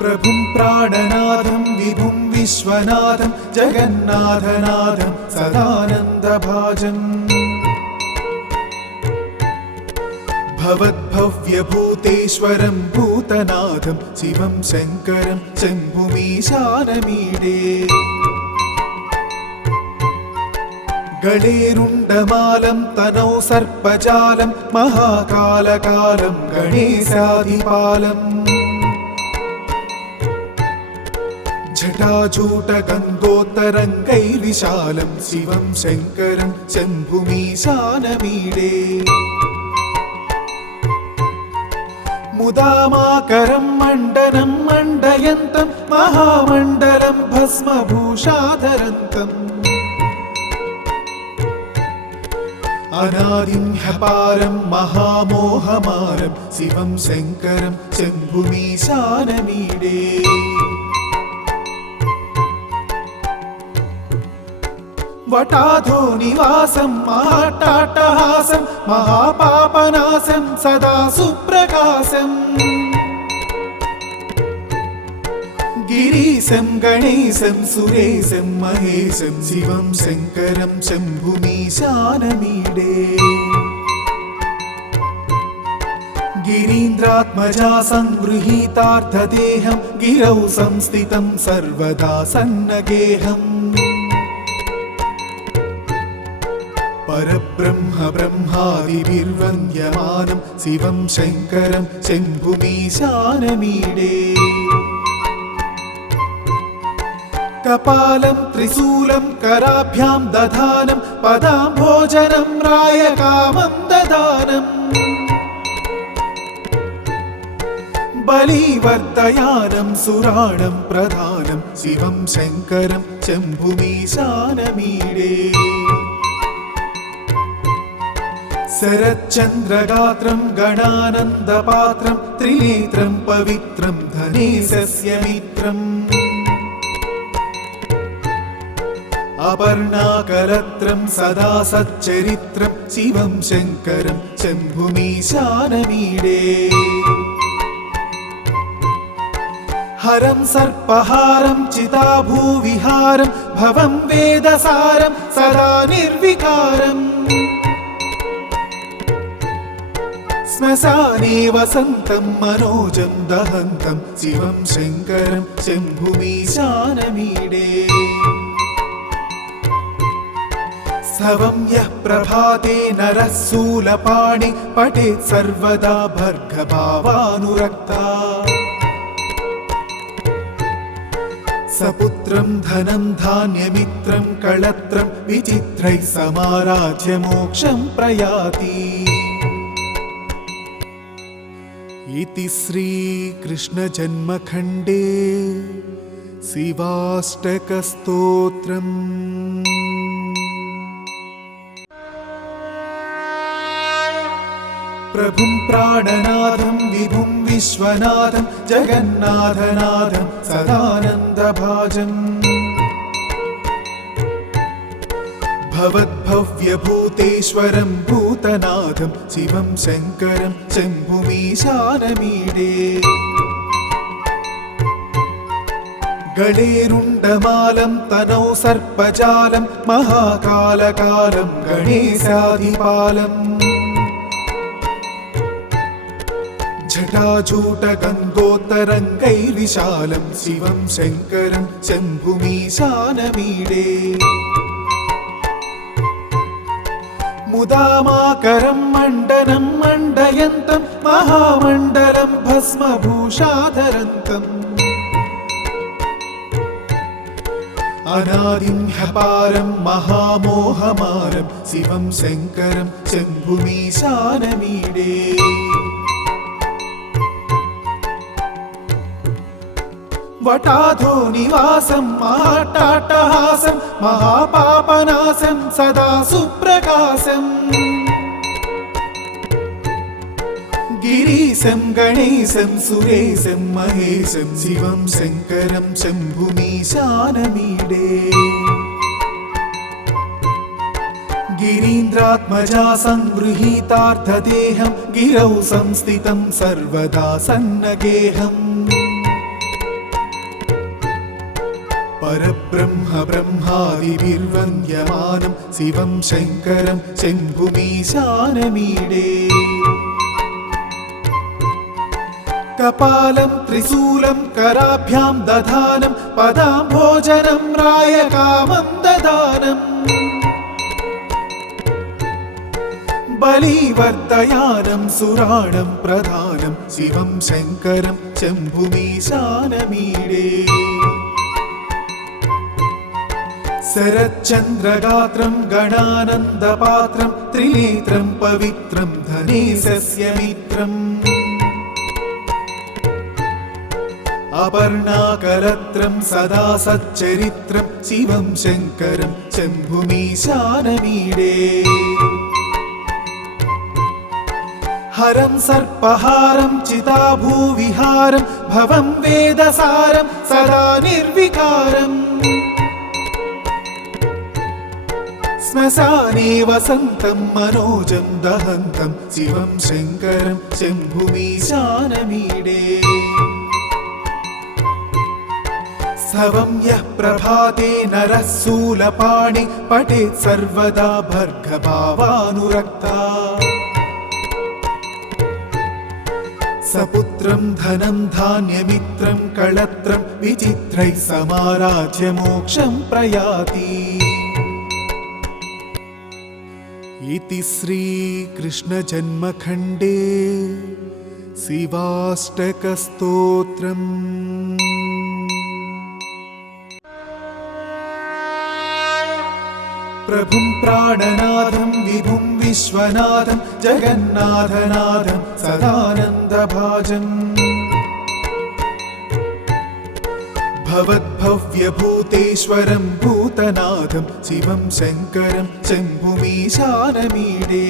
प्रभुं प्राणनाथं विभुं विश्वनाथं जगन्नाथनाथं सदानन्दभाजम् भवद्भव्यभूतेश्वरं भूतनाथं शिवं शङ्करं शम्भुमीशानमीडे गणेरुण्डमालं तनौ सर्पजालं महाकालकालं गणेशाधिपालम् जटाजूटगङ्गोत्तरङ्गैर्विशालं शिवं शङ्करं शम्भुमीशानमीडे मुदामाकरं मण्डनं मण्डयन्तं महामण्डलं भस्मभूषाधरन्तम् अनादिं ह्यपारं महामोहमारं शिवं शङ्करं शम्भुमीशानमीडे वटाधो निवासं महाट्टाट्टहासं महापापनाशं सदा सुप्रकाशम् गिरीशं गणेशं सुरेशं महेशं शिवं शङ्करं शम्भुमीशानमीडे गिरीन्द्रात्मजा संगृहीतार्थदेहं गिरौ संस्थितं सर्वदा सन्नगेहम् परब्रह्म ब्रह्मादिभिर्वन्द्यमानं शिवं शङ्करं शम्भुमीशानमीडे कपालं त्रिशूलं कराभ्यां दधानं पदाम्भोजनं रायकामं ददानम् बलिवर्धयानं सुराणं प्रधानं शिवं शङ्करं शम्भुमीशानमीडे शरच्चन्द्रगात्रं गणानन्दपात्रं त्रिनेत्रं पवित्रं धनेशस्य मित्रम् अपर्णाकलत्रं सदा सच्चरित्रं शिवं शङ्करं शम्भुमीशानमीडे हरं सर्पहारं चिताभूविहारं भवं वेदसारं सदा निर्विकारम् श्मशाने वसन्तं मनोजं दहन्तं शिवं शङ्करं शम्भुमीशानमीडे स्तवं यः प्रभाते नरः शूलपाणि पठेत् सर्वदा भर्गभावानुरक्ता सपुत्रं धनं धान्यमित्रं कळत्रं विचित्रैः समाराध्य मोक्षं प्रयाति। इति श्रीकृष्णजन्मखण्डे शिवाष्टकस्तोत्रम्। प्रभुं प्राणनाथं विभुं विश्वनाथं जगन्नाथनाथं सदानन्दभाजम् भवद्भव्यभूतेश्वरं भूतनाथं शिवं शङ्करं शम्भुमीशानमीडे गणेरुण्डमालं तनौ सर्पजालं महाकालकालं गणेशाधिपालम् जटाजूटगङ्गोत्तरङ्गैर्विशालं शिवं शङ्करं शम्भुमीशानमीडे मुदामाकरं मण्डनं मण्डयन्तं महामण्डलं भस्मभूषाधरन्तम् अनादिं ह्यपारं महामोहमारं शिवं शङ्करं शम्भुमीशानमीडे वटाधो निवासं महाट्टाट्टहासं महापापनाशं सदा सुप्रकाशम् गिरीशं गणेशं सुरेशं महेशं शिवं शङ्करं शम्भुमीशानमीडे गिरीन्द्रात्मजा संगृहीतार्थदेहं गिरौ संस्थितं सर्वदा सन्नगेहम् परब्रह्म ब्रह्मादिभिर्वन्द्यमानं शिवं शङ्करं शम्भुमीशानमीडे कपालं त्रिशूलं कराभ्यां दधानं पदाम्भोजनं रायकामं ददानम् बलिवर्धयानं सुराणं प्रधानं शिवं शङ्करं शम्भुमीशानमीडे शरच्चन्द्रगात्रं गणानन्दपात्रं त्रिनेत्रं पवित्रं धनेशस्य मित्रम् अपर्णाकलत्रं सदा सच्चरित्रं शिवं शङ्करं शम्भुमीशानमीडे हरं सर्पहारं चिताभूविहारं भवं वेदसारं सदा निर्विकारम् श्मशाने वसन्तं मनोजं दहन्तं शिवं शङ्करं शम्भुमीशानमीडे स्तवं यः प्रभाते नरः शूलपाणि पठेत् सर्वदा भर्गभावानुरक्ता सपुत्रं धनं धान्यमित्रं कळत्रं विचित्रैः समाराज्य मोक्षं प्रयाति इति श्रीकृष्णजन्मखण्डे शिवाष्टकस्तोत्रम् प्रभुं प्राणनाथं विभुं विश्वनाथं जगन्नाथनाथं सदानन्दभाजम् भवद्भव्यभूतेश्वरं भूतनाथं शिवं शङ्करं शम्भुमीशानमीडे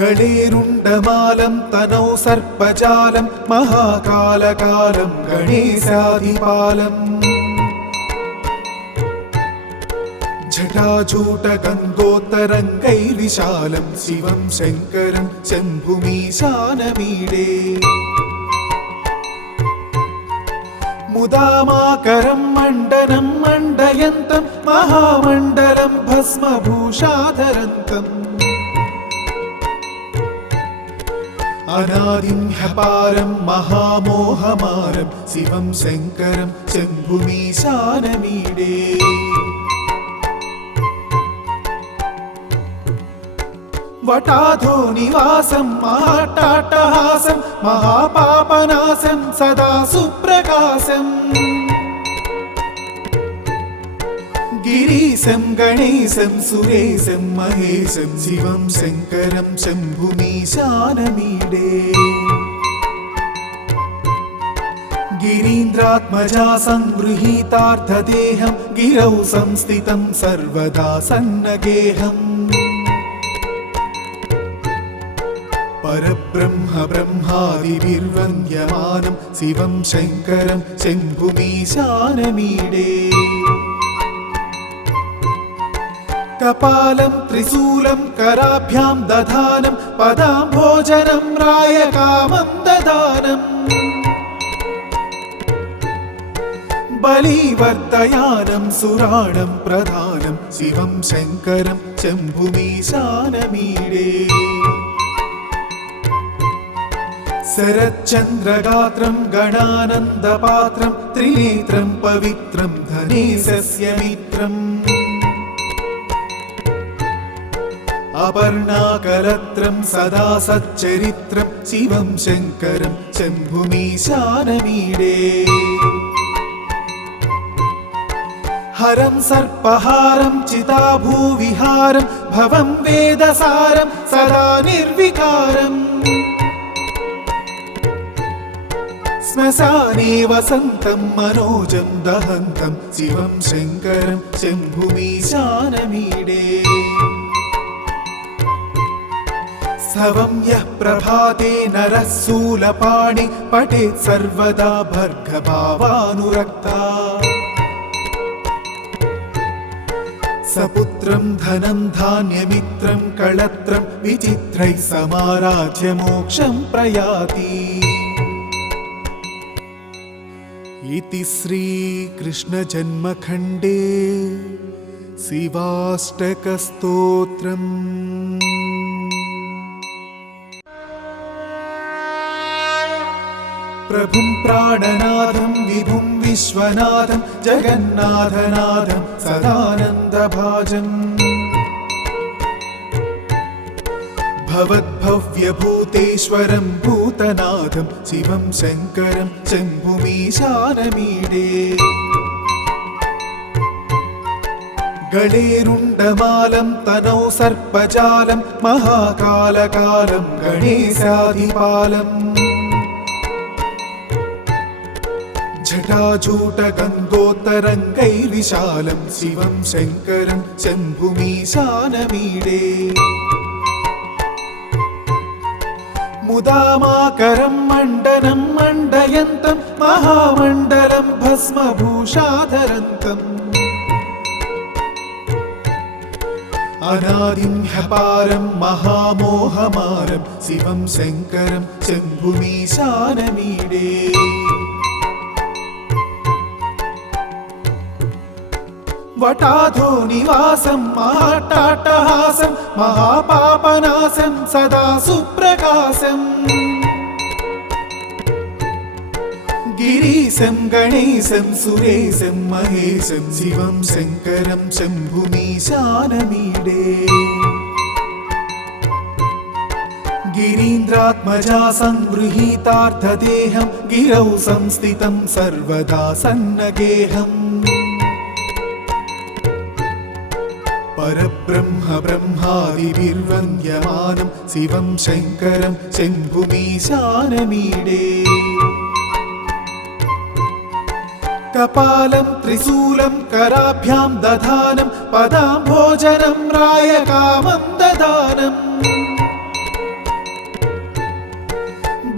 गणेरुण्डमालं तनौ सर्पजालं महाकालकालं गणेशाधिपालम् जटाजूटगन्धोत्तरङ्गैर्विशालं शिवं शङ्करं शम्भुमीशानमीडे मुदामाकरं मण्डनं मण्डयन्तं महामण्डलं भस्मभूषाधरन्तम् अनादिं ह्यपारं महामोहमारं शिवं शङ्करं शम्भुमीशानमीडे वटाधो निवासं महाट्टाट्टहासं महापापनाशं सदा सुप्रकाशम् गिरीशं गणेशं सुरेशं महेशं शिवं शङ्करं शम्भुमीशानमीडे गिरीन्द्रात्मजा संगृहीतार्थदेहं गिरौ संस्थितं सर्वदा सन्नगेहम् परब्रह्म ब्रह्मादिभिर्वन्द्यमानं शिवं शङ्करं शम्भुमीशानमीडे कपालं त्रिशूलं कराभ्यां दधानं पदाम्भोजनं रायकामं ददानम् बलिवर्धयानं सुराणं प्रधानं शिवं शङ्करं शम्भुमीशानमीडे शरच्चन्द्रगात्रं गणानन्दपात्रं त्रिनेत्रं पवित्रं धनेशस्य मित्रम् अपर्णाकलत्रं सदा सच्चरित्रं शिवं शङ्करं शम्भुमीशानमीडे हरं सर्पहारं चिताभूविहारं भवं वेदसारं सदा निर्विकारम् श्मशाने वसन्तं मनोजं दहन्तं शिवं शङ्करं शम्भुमीशानमीडे स्तवं यः प्रभाते नरः शूलपाणि पठेत् सर्वदा भर्गभावानुरक्ता सपुत्रं धनं धान्यमित्रं कळत्रं विचित्रैः समाराज्य मोक्षं प्रयाति इति श्रीकृष्णजन्मखण्डे शिवाष्टकस्तोत्रम्। प्रभुं प्राणनाथं विभुं विश्वनाथं जगन्नाथनाथं सदानन्दभाजम् भवद्भव्यभूतेश्वरं भूतनाथं शिवं शङ्करं शम्भुमीशानमीडे गणेरुण्डमालं तनौ सर्पजालं महाकालकालं गणेशाधिपालम् जटाजूटगङ्गोत्तरङ्गैर्विशालं शिवं शङ्करं शम्भुमीशानमीडे मुदामाकरं मण्डनं मण्डयन्तं महामण्डलं भस्मभूषाधरन्तम् अनादिं ह्यपारं महामोहमारं शिवं शङ्करं शम्भुमीशानमीडे वटाधो निवासं महाट्टाट्टहासं महापापनाशं सदा सुप्रकाशम् गिरीशं गणेशं सुरेशं महेशं शिवं शङ्करं शम्भुमीशानमीडे गिरीन्द्रात्मजा संगृहीतार्थदेहं गिरौ संस्थितं सर्वदा सन्नगेहम् परब्रह्म ब्रह्मादिभिर्वन्द्यमानं शिवं शङ्करं शम्भुमीशानमीडे कपालं त्रिशूलं कराभ्यां दधानं पदाम्भोजनं रायकामं ददानम्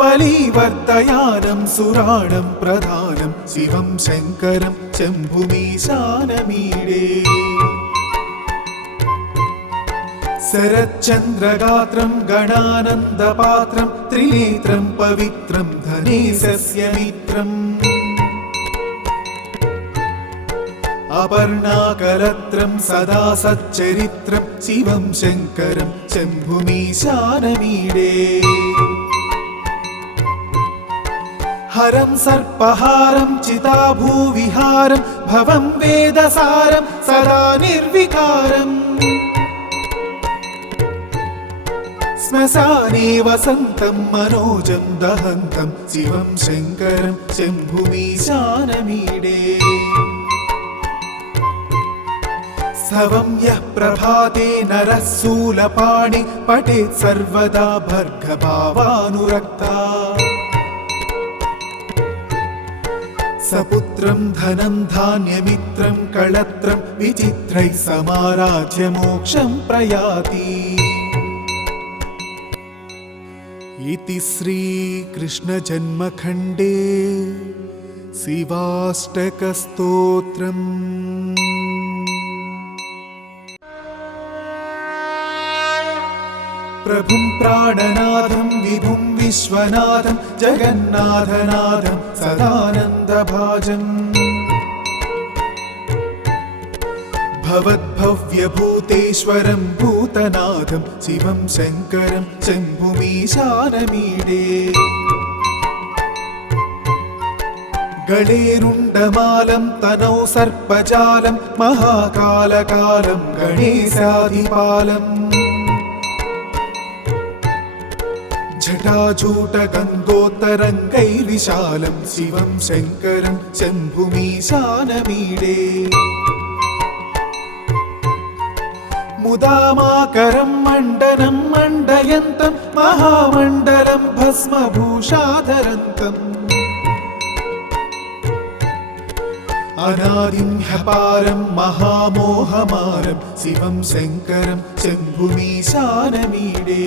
बलिवर्तयानं सुराणं प्रधानं शिवं शङ्करं शम्भुमीशानमीडे शरच्चन्द्रगात्रं गणानन्दपात्रं त्रिनेत्रं पवित्रं धनेशस्य मित्रम् अपर्णाकलत्रं सदा सच्चरित्रं शिवं शङ्करं शम्भुमीशानमीडे हरं सर्पहारं चिताभूविहारं भवं वेदसारं सदा निर्विकारम् श्मशाने वसन्तं मनोजं दहन्तं शिवं शङ्करं शम्भुमीशानमीडे स्तवं यः प्रभाते नरः शूलपाणि पठेत् सर्वदा भर्गभावानुरक्ता सपुत्रं धनं धान्यमित्रं कळत्रं विचित्रैः समाराध्य मोक्षं प्रयाति। इति श्रीकृष्णजन्मखण्डे शिवाष्टकस्तोत्रम्। प्रभुं प्राणनाथं विभुं विश्वनाथं जगन्नाथनाथं सदानन्दभाजम् भवद्भव्यभूतेश्वरं भूतनाथं शिवं शङ्करं शम्भुमीशानमीडे गणेरुण्डमालं तनौ सर्पजालं महाकालकालं गणेशाधिपालम् जटाजूटगङ्गोत्तरङ्गैर्विशालं शिवं शङ्करं शम्भुमीशानमीडे मुदामाकरं मण्डनं मण्डयन्तं महामण्डलं भस्मभूषाधरन्तम् अनादिं ह्यपारं महामोहमारं शिवं शङ्करं शम्भुमीशानमीडे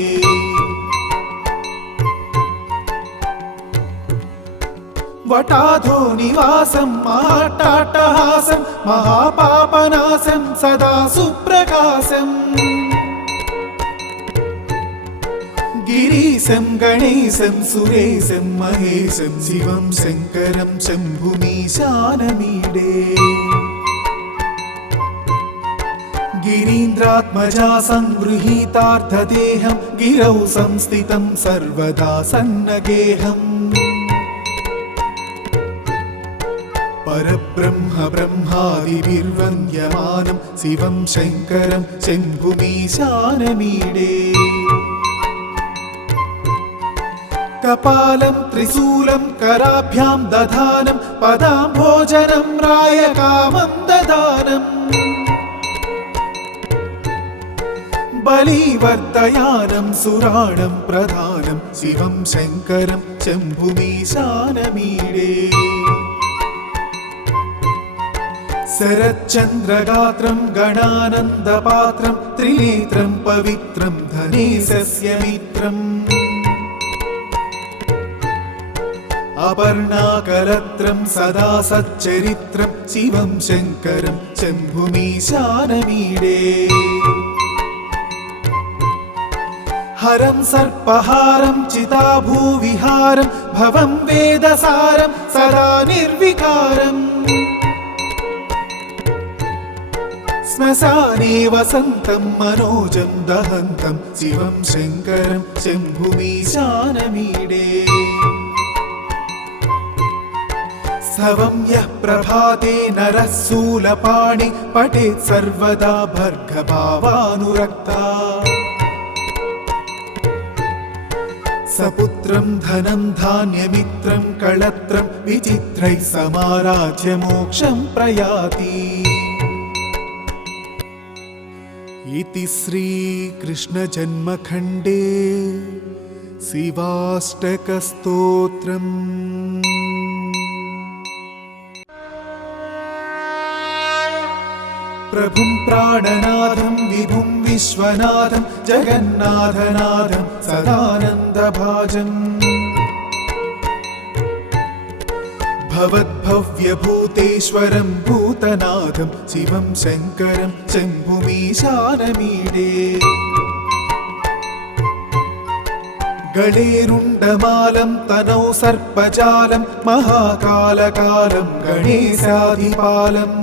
वटाधो निवासं महाट्टाट्टहासं महापापनाशं सदा सुप्रकाशम् गिरीशं गणेशं सुरेशं महेशं शिवं शङ्करं शम्भुमीशानमीडे गिरीन्द्रात्मजा संगृहीतार्थदेहं गिरौ संस्थितं सर्वदा सन्नगेहम् परब्रह्म ब्रह्मादिभिर्वन्द्यमानं शिवं शङ्करं शम्भुमीशानमीडे कपालं त्रिशूलं कराभ्यां दधानं पदाम्भोजनं रायकामं ददानम् बलिवर्धयानं सुराणं प्रधानं शिवं शङ्करं शम्भुमीशानमीडे शरच्चन्द्रगात्रं गणानन्दपात्रं त्रिनेत्रं पवित्रं धनेशस्य मित्रम् अपर्णाकलत्रं सदा सच्चरित्रं शिवं शङ्करं शम्भुमीशानमीडे हरं सर्पहारं चिताभूविहारं भवं वेदसारं सदा निर्विकारम् श्मशाने वसन्तं मनोजं दहन्तं शिवं शङ्करं शम्भुमीशानमीडे स्तवं यः प्रभाते नरः शूलपाणि पठेत् सर्वदा भर्गभावानुरक्ता सपुत्रं धनं धान्यमित्रं कळत्रं विचित्रैः समाराध्य मोक्षं प्रयाति इति श्रीकृष्णजन्मखण्डे शिवाष्टकस्तोत्रम्। प्रभुं प्राणनाथं विभुं विश्वनाथं जगन्नाथनाथं सदानन्दभाजम् भवद्भव्यभूतेश्वरं भूतनाथं शिवं शङ्करं शम्भुमीशानमीडे गणेरुण्डमालं तनौ सर्पजालं महाकालकालं गणेशाधिपालम्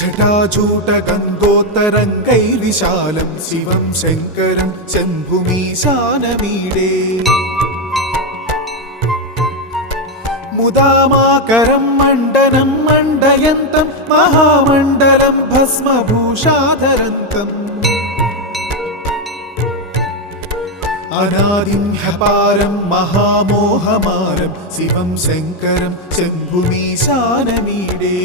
जटाजूटगङ्गोत्तरङ्गैर्विशालं शिवं शङ्करं शम्भुमीशानमीडे मुदामाकरं मण्डनं मण्डयन्तं महामण्डलं भस्मभूषाधरन्तम् अनादिं ह्यपारं महामोहमारं शिवं शङ्करं शम्भुमीशानमीडे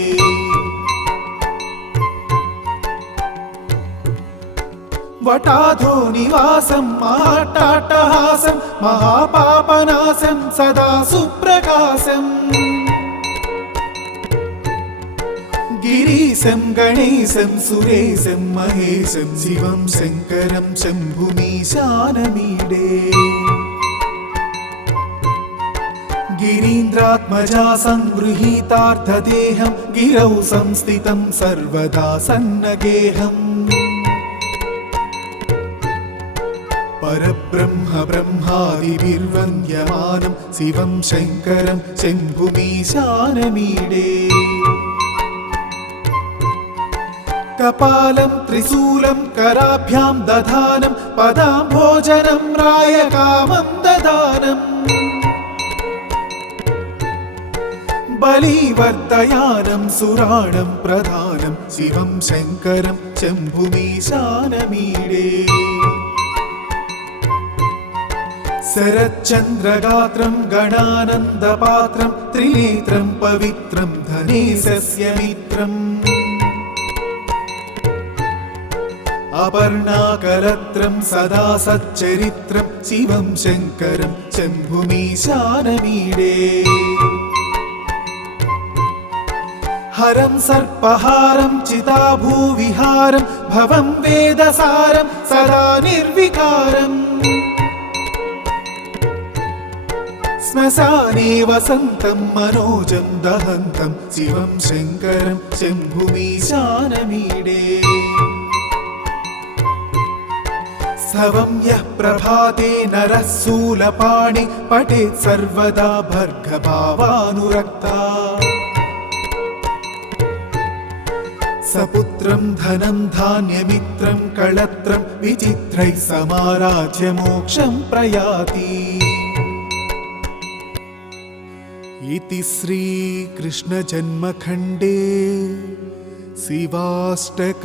वटाधो निवासं महाट्टाट्टहासं महापापनाशं सदा सुप्रकाशम् गिरीशं गणेशं सुरेशं महेशं शिवं शङ्करं शम्भुमीशानमीडे गिरीन्द्रात्मजा संगृहीतार्थदेहं गिरौ संस्थितं सर्वदा सन्नगेहम् परब्रह्म ब्रह्मादिभिर्वन्द्यमानं शिवं शङ्करं शम्भुमीशानमीडे कपालं त्रिशूलं कराभ्यां दधानं पदाम्भोजनं रायकामं ददानम् बलिवर्धयानं सुराणं प्रधानं शिवं शङ्करं शम्भुमीशानमीडे शरच्चन्द्रगात्रं गणानन्दपात्रं त्रिनेत्रं पवित्रं धनेशस्य मित्रम् अपर्णाकलत्रं सदा सच्चरित्रं शिवं शङ्करं शम्भुमीशानमीडे हरं सर्पहारं चिताभूविहारं भवं वेदसारं सदा निर्विकारम् श्मशाने वसन्तं मनोजं दहन्तं शिवं शङ्करं शम्भुमीशानमीडे स्तवं यः प्रभाते नरः शूलपाणि पठेत् सर्वदा भर्गभावानुरक्ता सपुत्रं धनं धान्यमित्रं कळत्रं विचित्रैः समाराज्य मोक्षं प्रयाति। इति श्रीकृष्णजन्मखण्डे शिवाष्टकस्तोत्रम्।